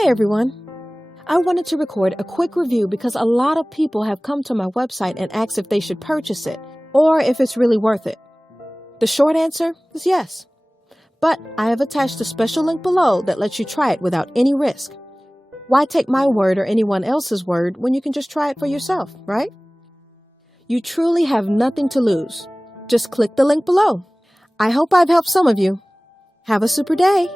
Hey everyone! I wanted to record a quick review because a lot of people have come to my website and asked if they should purchase it or if it's really worth it. The short answer is yes. But I have attached a special link below that lets you try it without any risk. Why take my word or anyone else's word when you can just try it for yourself, right? You truly have nothing to lose. Just click the link below. I hope I've helped some of you. Have a super day!